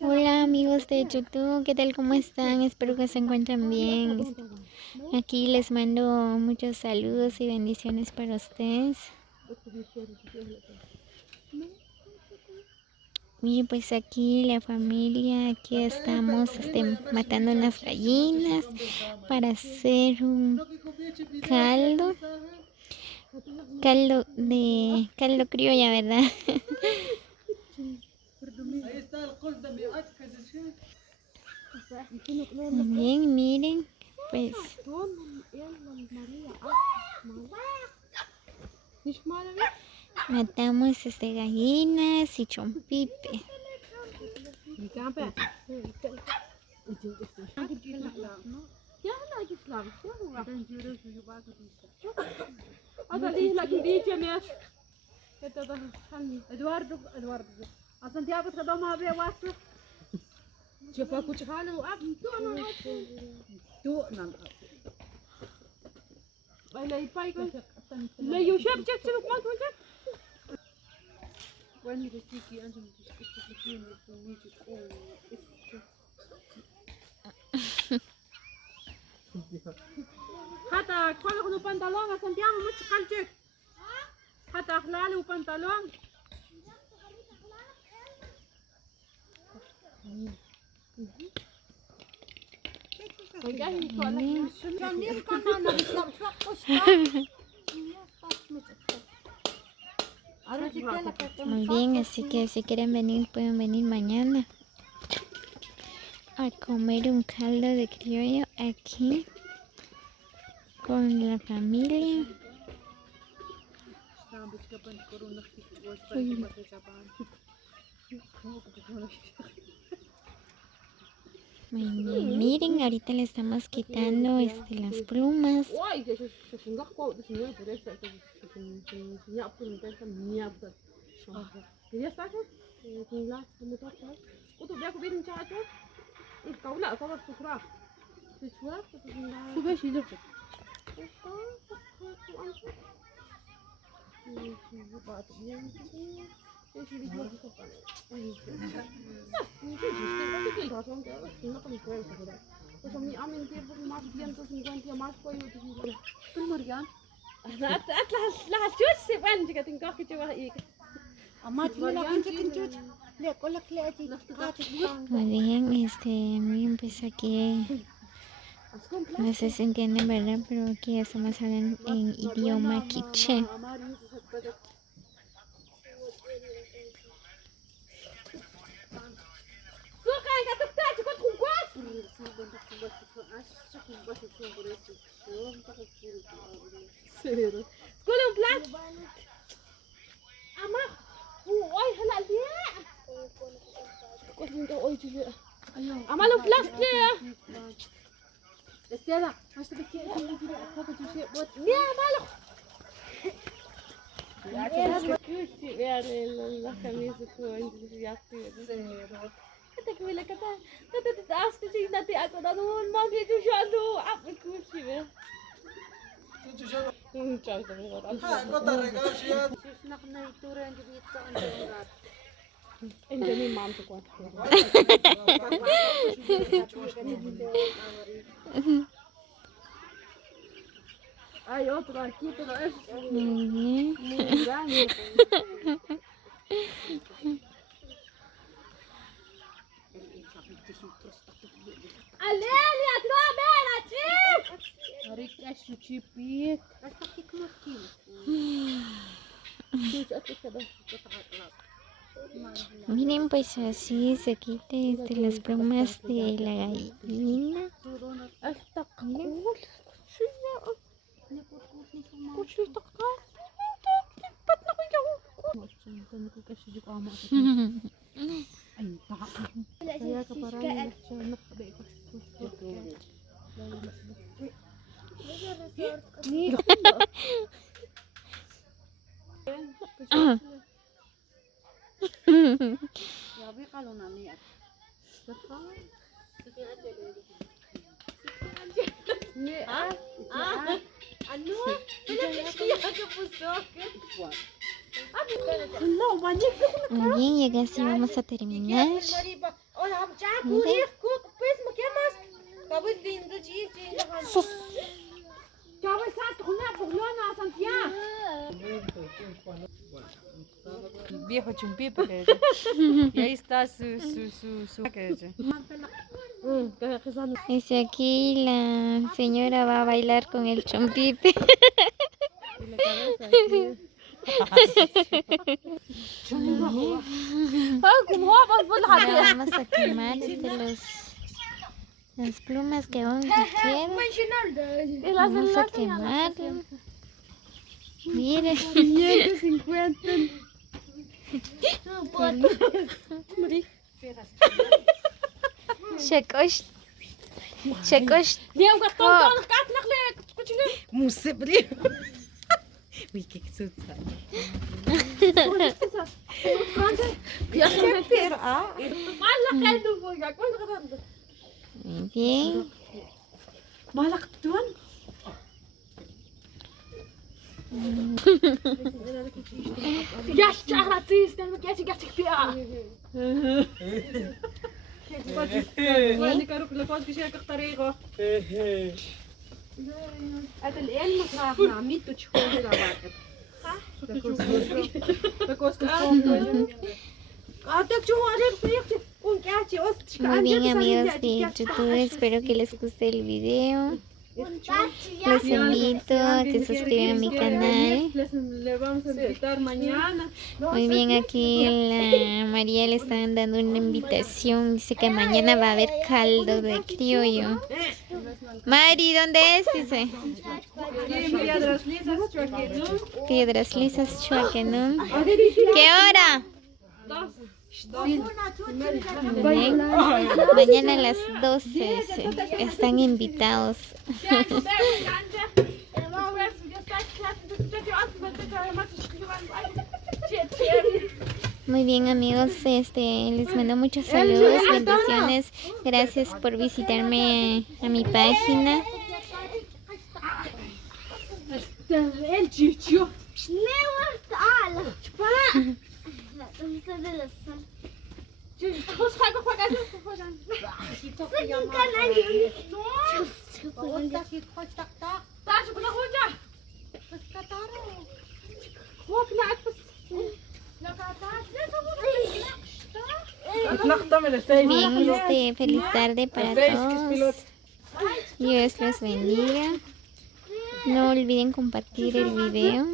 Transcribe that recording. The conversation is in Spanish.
Hola amigos de YouTube, ¿qué tal? ¿Cómo están? Espero que se encuentren bien. Aquí les mando muchos saludos y bendiciones para ustedes. Miren, pues aquí la familia, aquí estamos matando unas gallinas para hacer un caldo, caldo criolla, ¿verdad? Bien, miren, pues matamos gallinas y chompipe. Hata kwala kuno pantalon a Santiago mucho calche. Hata akhlali u pantalon. Muy bien, así que si quieren venir, pueden venir mañana a comer un caldo de criollo aquí con la familia. Miren, ahorita le estamos quitando las plumas. Muy bien, miren, pues aquí no sé si entienden, ¿verdad? Pero aquí estamos hablando en idioma quiché. Amalum plastic. Estela, mas também que Ya malo. La camisa ya kata ko wala kata taas ko si dati ako nanon magi jo shalo ap ko si be chal ko Enjani mam se kwat. Ay, otro aquí, pero es muy grande. Alelia, trobera, chip! Arik asu chipik. Miren, pues así se quita las plumas de la gallina. Hasta cool. Kuchu takal. Pat na ko Ay, kaya ka parang Yabi kalau nami ano? Pinag-iyak ka pusok. Muy bien, y acá sí vamos a terminar. Miren. El viejo chumpipe que y ahí está su que Dice aquí la señora va a bailar con el chompipe. Ahora vamos a quemar las plumas que aún quedan. Vamos a quemar. Miren. 550. Shakosh. Shakosh. اليوم قطعت قطعت نخليك كنت موسى بلي ويكيك سوتها يا كبير معلق عنده فوقك وين غدر Muy bien. معلق بدون يا شعرة تيس كان مكياتي قاعد كبيرة وين كروك لفوز كشيك طريقه هذا العلم صراحة عميتو تشكون كده واحد Muy bien, amigos de YouTube, espero que les guste el video. Los invito a que suscriban a mi canal. Le vamos a invitar mañana. Muy bien, aquí la María le están dando una invitación. Dice que mañana va a haber caldo de criollo. Mari, ¿dónde es? Dice. Piedras Lisas, Chuaquenún. ¿Qué hora? Bien. Mañana a las 12 están invitados. Muy bien, amigos, les mando muchos saludos, bendiciones. Gracias por visitarme a mi página. Bien, feliz tarde para todos. Dios los bendiga. No olviden compartir el video.